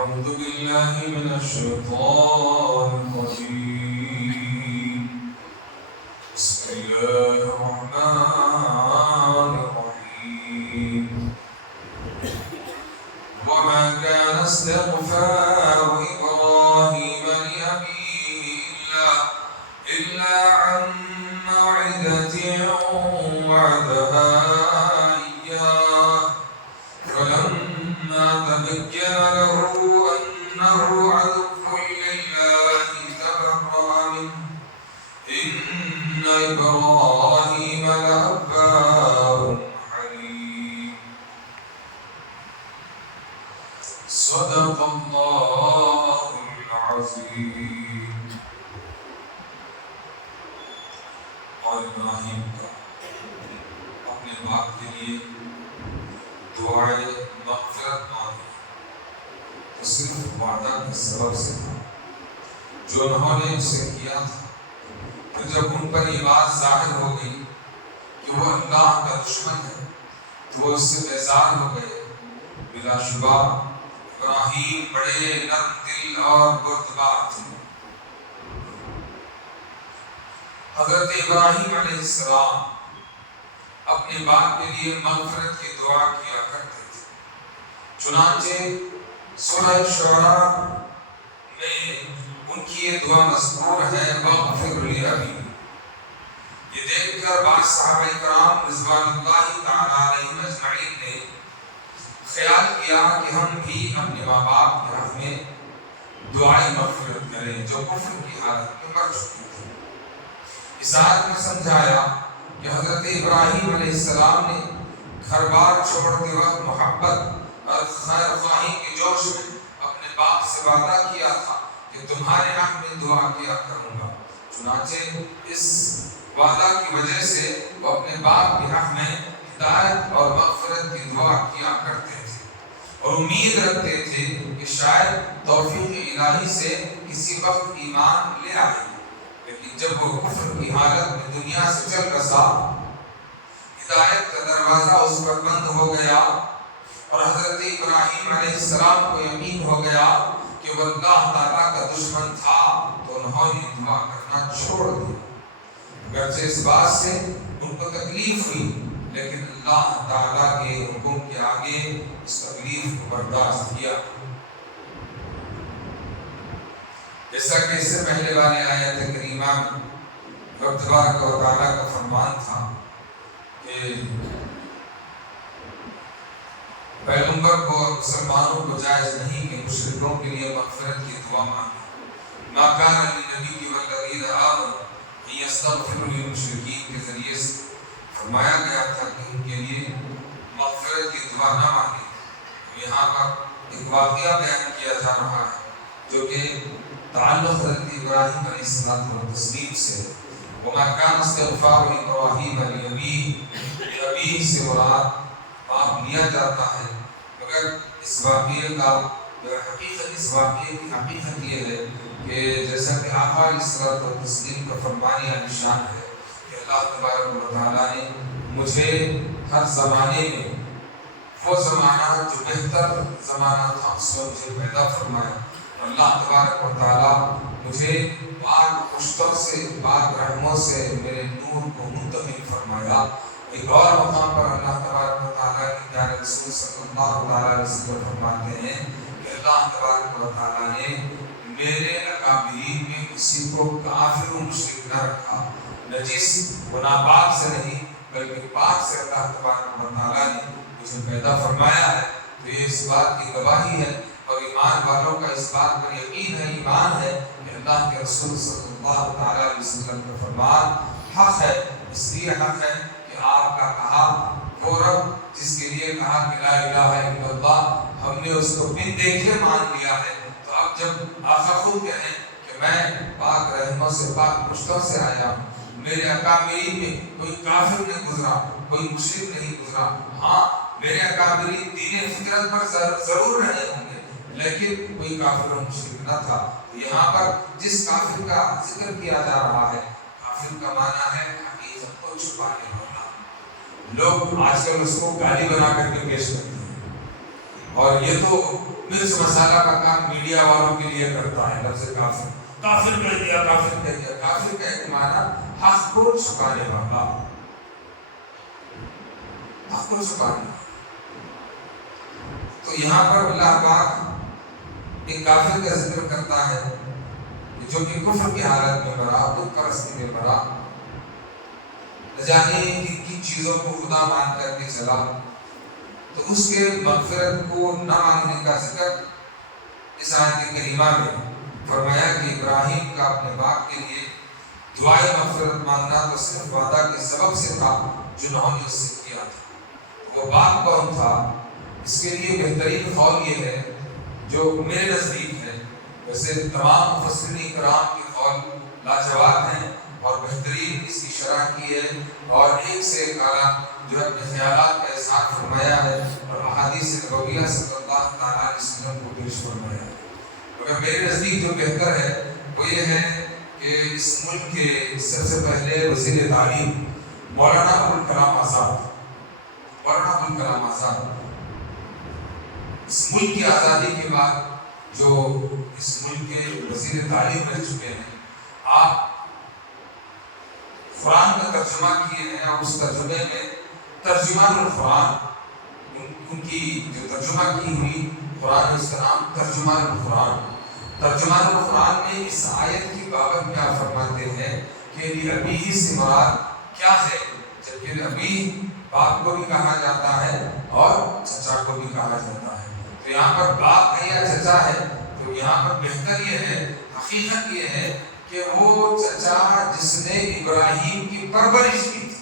أعوذ بالله من الشيطان الرجيم بسم الله الرحمن الرحيم وما كان استغفار إبراهيم لأبيه إلا عن موعدة وعدها إياه فلما تبين له أنه عدو لله تبرأ منه إن إبراهيم لأواه حليم صدق الله العظيم. اور ابراہیم کا اپنے باپ کے لیے دعائے مغفرت مانگی تو صرف وعدہ کے سبب سے تھا جو انہوں نے اسے کیا تھا. پھر جب ان پر یہ بات ظاہر ہو گئی کہ وہ اللہ کا دشمن ہے تو وہ اس سے بیزار ہو گئے. بلا شبہ ابراہیم بڑے نرم دل اور بردبار تھے. حضرت ابراہیم علیہ السلام اپنے باپ کے لیے مغفرت کی دعا کیا کرتے تھے. چنانچہ سورہ شعراء میں ان کی یہ دعا مذکور ہے وَاغْفِرْ لِأَبِي. یہ دیکھ کر بعض صحابہ کرام رضوان اللہ تعالیٰ علیہم اجمعین نے خیال کیا کہ ہم بھی اپنے ماں باپ کے حق میں دعائے مغفرت کریں جو کفر کی حالت میں مر چکے تھے. اس آیت میں سمجھایا کہ حضرت ابراہیم علیہ السلام نے گھر بار چھوڑتے وقت محبت اور خیر خواہی کے جوش میں اپنے باپ سے وعدہ کیا تھا کہ تمہارے حق میں دعا کیا کروں گا. چنانچہ اس وعدہ کی وجہ سے وہ اپنے باپ کے حق میں ہدایت اور مغفرت کی دعا کیا کرتے تھے اور امید رکھتے تھے کہ شاید توفیق الہی سے کسی وقت ایمان لے آئے. لیکن جب وہ کفر کی حالت میں دنیا سے چل بسا ہدایت کا دروازہ اس پر بند ہو گیا اور حضرت ابراہیم علیہ السلام کو یقین ہو گیا کہ وہ اللہ تعالیٰ کا دشمن تھا تو انہوں نے دعا کرنا چھوڑ دیا. اگرچہ اس بات سے ان کو تکلیف ہوئی لیکن اللہ تعالیٰ کے حکم کے آگے اس تکلیف کو برداشت کیا. جیسا کہ اس سے پہلے والے آیت کریمہ میں رب تبارک و تعالیٰ کا فرمان تھا کہ پیغمبر کو اور مسلمانوں کو جائز نہیں کہ مشرکوں کے لیے مغفرت کی دعا مانگے. ما کان للنبی والذین آمنوا ان یستغفروا للمشرکین کے ذریعے سے فرمایا گیا تھا کہ ان کے لیے مغفرت کی دعا نہ مانگے. یہاں پر ایک واقعہ بیان کیا جا رہا ہے جو کہ تعلق حضرت ابراہیم علیہ السلام سے وما کان استغفار ابراہیم لأبیہ سے مراد باپ لیا جاتا ہے. مگر اس واقعے کا اس واقعے کی حقیقت یہ ہے کہ جیسا کہ آقا علیہ السلام کا فرمان نشان ہے کہ اللہ تبارک و تعالیٰ نے مجھے ہر زمانے میں وہ زمانہ جو بہتر زمانہ تھا اس میں مجھے پیدا فرمایا. اللہ تبارک و تعالیٰ مجھے پاک پشتوں سے پاک رحموں سے میرے نور کو منتقل فرمایا. ایک اور مقام پر اللہ تبارک و تعالیٰ کی پیارے رسول صلی اللہ علیہ وسلم فرماتے ہیں کہ اللہ تبارک و تعالیٰ نے میرے اکابرین میں کسی کو کافر و مشرک نہ رکھا. نجس و ناپاک سے نہیں بلکہ پاک سے اللہ تبارک و تعالیٰ نے مجھے پیدا فرمایا ہے. تو یہ اس بات کی گواہی ہے اور ایمان والوں کا اس بات پر یقین ہے ایمان ہے کہ اللہ کے رسول صلی اللہ علیہ وسلم کا فرمان حق ہے. اس لیے حق ہے کہ آپ کا کہا وہ رب جس کے لیے کہا کہ لا الہ الا اللہ ہم نے اس کو بن دیکھے مان لیا ہے. تو اب جب آقا خود کہیں کہ میں پاک رحموں سے پاک پشتوں سے آیا ہوں, میرے اکابرین میں کوئی کافر نہیں گزرا, کوئی مشرک نہیں گزرا. ہاں میرے اکابرین دین فطرت پر ضرور رہے ہوں گے لیکن کوئی کافر و مشرک نہ تھا. یہاں پر جس کافر کا ذکر کیا جا رہا ہے کافر کا معنی ہے حقیقت کو چھپانے والا. لوگ آج کل اس کو گالی بنا کر کے پیش کرتے ہیں اور یہ تو مرچ مسالہ کا کام میڈیا والوں کے لیے کرتا ہے. لفظ کافر، کافر کہہ دیا، کافر کہہ دیا. کافر کا ایک معنی حق کو چھپانے والا، حق کو چھپانے. تو یہاں پر اللہ پاک ایک کافر کا ذکر کرتا ہے جو کہ کفر کی حالت میں مرا، بت پرستی میں مرا، نہ جانے کن چیزوں کو خدا مان کر کے چلا. تو اس کے مغفرت کو نہ مانگنے کا ذکر اس آیت کریمہ میں فرمایا کہ ابراہیم کا اپنے باپ کے لیے دعائے مغفرت مانگنا تو صرف وعدہ کے سبب سے تھا جو انہوں نے اس سے کیا تھا. وہ باپ کون تھا؟ اس کے لیے بہترین قول یہ ہے جو میرے نزدیک ہے، ویسے تمام مفسرین کرام کے قول لاجواب ہیں اور بہترین اس کی شرح کی ہے اور ایک سے ایک اعلیٰ جو اپنے خیالات کا اظہار فرمایا ہے اور احادیث نبویہ صلی اللہ تعالیٰ علیہ وسلم کو پیش فرمایا ہے. مگر میرے نزدیک جو بہتر ہے وہ یہ ہے کہ اس ملک کے سب سے پہلے وزیر تعلیم مولانا ابوالکلام آزاد، مولانا ابوالکلام آزاد اس ملک کی آزادی کے بعد جو اس ملک کے وزیر تعلیم رہ چکے ہیں، آپ قرآن کا ترجمہ کیے ہیں اور اس ترجمے میں ترجمان القرآن، ان کی جو ترجمہ کی ہوئی قرآن، اس کا نام ترجمان القرآن. ترجمان القرآن میں اس آیت کی بابت میں آپ فرماتے ہیں کہ ابی سے مراد کیا ہے، جبکہ ابی باپ کو بھی کہا جاتا ہے اور چچا کو بھی کہا جاتا ہے. تو یہاں پر باپ ہے یا چچا ہے، تو یہاں پر بہتر یہ ہے، حقیقت یہ ہے کہ وہ چچا جس نے ابراہیم کی پرورش کی تھی،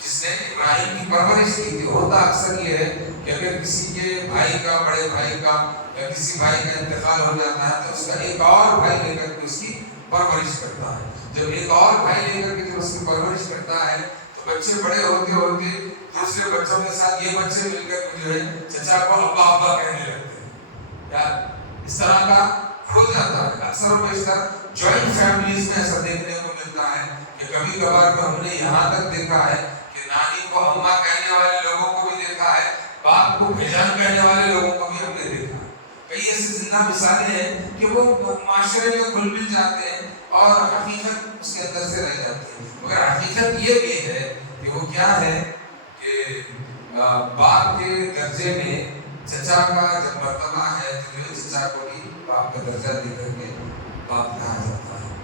جس نے ابراہیم کی پرورش کی تھی. ہوتا اکثر یہ ہے کہ اگر کسی کے بھائی کا، بڑے بھائی کا یا کسی بھائی کا انتقال ہو جاتا ہے تو اس کا ایک اور بھائی لے کر کے اس کی پرورش کرتا ہے. جب ایک اور بھائی لے کر کے جب اس کی پرورش کرتا ہے تو بچے بڑے ہوتے ہوتے دوسرے بچوں کے ساتھ یہ بچے مل کر جو ہے چچا کو ابا ابا کہنے لگتے ہیں. یا اس طرح کا ہو جاتا ہے. اکثر و بیشتر جوائنٹ فیملیز میں ایسا دیکھنے کو ملتا ہے کہ کبھی کبھار تو ہم نے یہاں تک دیکھا ہے کہ نانی کو اماں کہنے والے لوگوں کو بھی دیکھا ہے، باپ کو بھیجان کہنے والے لوگوں کو بھی ہم نے دیکھا ہے. کئی ایسی زندہ مثالیں ہیں کہ وہ معاشرے میں گھل مل جاتے ہیں اور حقیقت اس کے اندر سے رہ جاتی ہے. مگر حقیقت یہ بھی ہے کہ وہ کیا ہے کہ باپ کے درجے میں چچا کا جب مرتبہ ہے تو چچا کو بھی باپ کا درجہ دے کر کے باپ کہا جاتا ہے.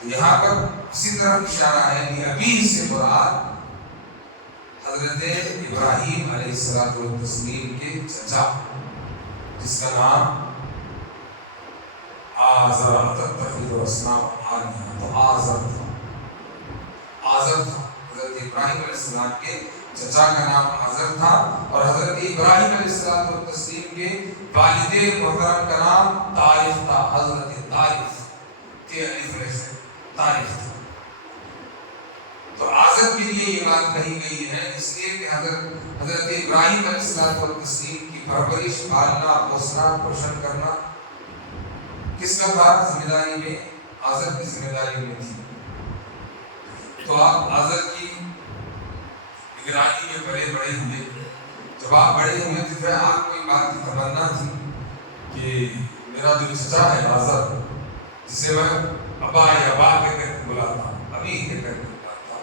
تو یہاں پر اسی طرح اشارہ ہے کہ ابی سے مراد حضرت ابراہیم علیہ الصلوۃ والتسلیم کے چچا، جس کا نام آزر تتخذ اصنام آلہۃ، تو آزر تھا. آزر تھا حضرت ابراہیم علیہ السلام کے چچا کا نام آزر تھا اور حضرت ابراہیم علیہ الصلوۃ والتسلیم کے والد محترم کا نام طارق تھا. حضرت طارق کے الف سے طارق تھا. تو آزر کے لیے یہ بات کہی گئی ہے اس لیے کہ حضرت ابراہیم علیہ الصلوۃ والتسلیم کی پرورش، پالنا، پوسنا، پوشن کرنا کس کا تھا؟ ذمہ داری میں آزر کی ذمہ داری میں تھی. تو آپ آزر کی نگرانی میں بڑے ہوئے. جب آپ بڑے ہوئے تو پھر آپ کو یہ بات کی تمنا تھی کہ میرا جو چچا ہے آزر، جسے میں ابا یا با کہہ کر بلاتا ہوں، ابھی کہہ کر بلاتا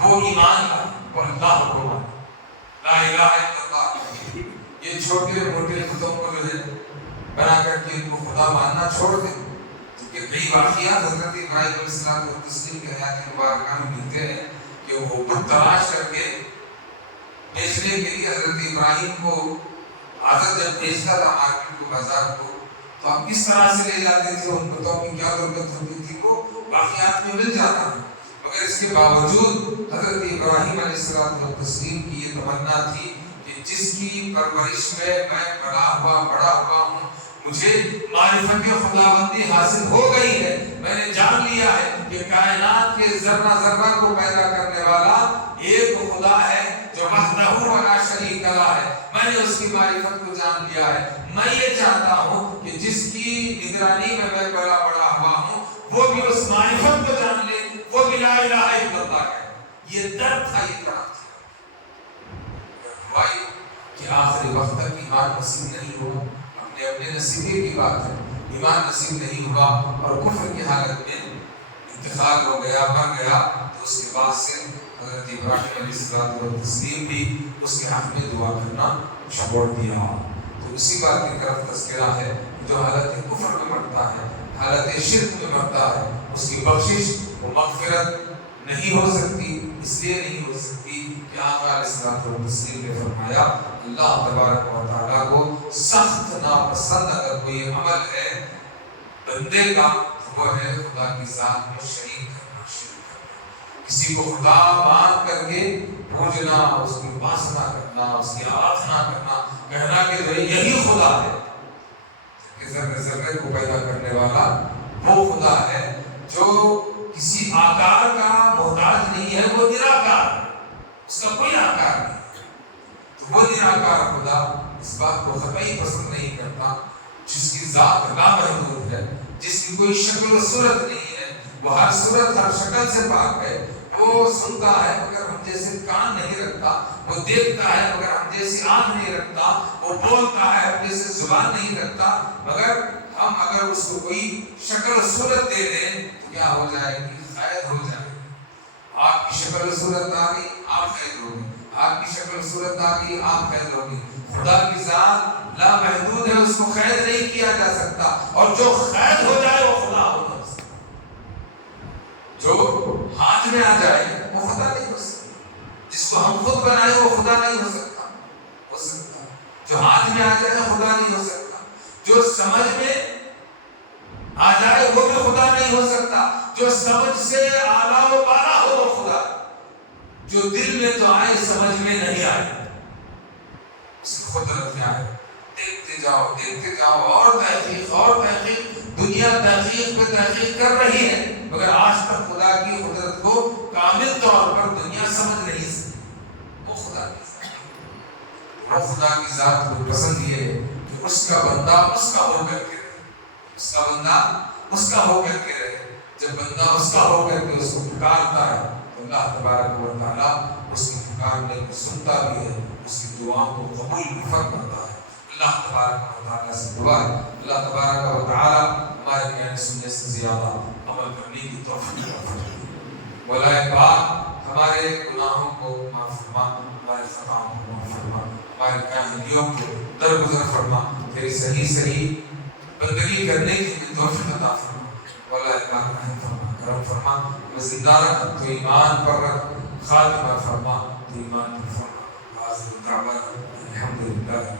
ہوں، وہ ایمان لائے، وہ اللہ کو مانے، لا الہ الا اللہ. یہ چھوٹے موٹے بتوں کو جو ہے بنا کر کے ان کو خدا ماننا چھوڑ دیں. کہ کئی واقعات حضرت ابراہیم علیہ السلام کو تسلیم کے حیات مبارکہ میں ملتے ہیں کہ وہ بت تلاش کر کے بیچنے کے لیے حضرت ابراہیم کو آزر جب بیچتا تھا مارکیٹ کو، بازار کو، تو آپ کس طرح سے لے جاتے تھے، ان بتوں کی کیا ضرورت ہوتی تھی، وہ واقعات میں مل جاتا ہے. مگر اس کے باوجود حضرت ابراہیم علیہ السلام کی یہ تمنا تھی کہ جس کی پرورش میں بڑا ہوا ہوں، مجھے معرفت خداوندی حاصل ہو گئی ہے. میں نے جان لیا ہے کہ کائنات کے ذرہ ذرہ کو پیدا کرنے والا ایک خدا ہے جو وحدہ لا شریک لہ ہے. میں نے اس کی معرفت کو جان لیا ہے. میں یہ چاہتا ہوں کہ جس کی نگرانی میں بڑا ہوا ہوں وہ بھی اس معرفت کو جان لے، وہ بھی لا الہ الا اللہ ہے. یہ درد تھا، یہ درد تھا کہ آخری وقت تک ایمان نصیب نہیں ہوا، اپنے اپنے نصیبے کی بات ہے، ایمان نصیب نہیں ہوا اور کفر کی حالت میں انتقال ہو گیا، مر گیا، تو اس کے بعد سے حضرت ابراہیم علیہ السلام و تسلیم بھی اس کے حق میں دعا کرنا چھوڑ دیا۔ تو اسی بات کی طرف تذکرہ ہے، جو حالت کفر میں مرتا ہے، حالت شرک میں مرتا ہے، اس کی بخشش و مغفرت نہیں ہو سکتی، اس لیے نہیں ہو سکتی کہ آقا علیہ الصلوۃ والتسلیم نے فرمایا اللہ تبارک و تعالیٰ کو سخت ناپسند اگر کوئی عمل ہے بندے کا تو وہ ہے خدا کی ذات میں شریک کرنا، شرک کرنا، کسی کو خدا مان کر کے پوجنا، اس کی اباسنا کرنا، اس کی آراధنا کرنا، کہنا کہ یہی خدا ہے، کہ ذرے ذرے کو پیدا کرنے والا وہ خدا ہے جو کسی آکار کا محتاج نہیں ہے، وہ نراکار ہے، اس کا کوئی آکار نہیں ہے۔ تو وہ نراکار خدا اس بات کو قطعی پسند نہیں کرتا، جس کی ذات لامحدود ہے، جس کی کوئی شکل و صورت نہیں ہے، وہ ہر صورت ہر شکل سے پاک ہے، وہ سنتا ہے مگر ہم جیسے کان نہیں رکھتا، وہ دیکھتا ہے مگر ہم جیسی آنکھ نہیں رکھتا، وہ بولتا ہے ہم جیسے زبان نہیں رکھتا، مگر ہم اگر اس کو کوئی شکل و صورت دے دیں تو کیا ہو جائے گی؟ قید ہو جائے گی۔ آپ کی شکل و صورت آ گئی، آپ قید ہوگی، آپ کی شکل و صورت آ گئی، آپ قید ہوگی۔ خدا کی ذات لامحدود ہے، اس کو قید نہیں کیا جا سکتا، اور جو قید ہو جائے وہ خدا ہو نہیں سکتا، جو ہاتھ میں آ جائے وہ خدا نہیں ہو سکتا، جس کو ہم خود بنائے وہ خدا نہیں ہو سکتا، جو ہاتھ میں آ جائے خدا نہیں ہو سکتا، جو سمجھ میں آ جائے وہ بھی خدا نہیں ہو سکتا، جو سمجھ سے اعلیٰ و بالا ہو وہ خدا، جو دل میں تو آئے سمجھ میں نہیں آئے، اس کی قدرت کیا ہے؟ دیکھتے جاؤ اور تحقیق، دنیا تحقیق پہ تحقیق کر رہی ہے، مگر آج تک خدا کی قدرت کو کامل طور پر دنیا سمجھ نہیں سکی۔ وہ خدا کی ذات، وہ خدا کی ذات کو پسند یہ ہے کہ اس کا بندہ اس کا ہو کر کے رہے، اس کا بندہ اس کا ہو کر کے رہے۔ جب بندہ اس کا ہو کر کے اس کو پکارتا ہے تو اللہ تبارک و تعالیٰ اس کی پکارنے کو سنتا بھی ہے، اس کی دعاؤں کو قبول بھی فرماتا ہے۔ اللہ تبارک و تعالیٰ سے دعا ہے اللہ تبارک و تعالیٰ ہمارے کہنے سننے سے زیادہ عمل کرنے کی توفیق عطا فرمائے۔ مولا پاک ہمارے گناہوں کو معاف فرما، ہمارے خطاؤں کو معاف فرما، ہمارے کاہلیوں کو درگزر فرما، تیری صحیح بندگی کرنے کی ہمیں توفیق عطا فرما۔ مولا پاک رحم فرما، کرم فرما، ہمیں زندہ رکھ، تو ایمان پر رکھ، خاتمہ فرما، تو ایمان پر فرما۔ آخر دعوانا الحمدللہ۔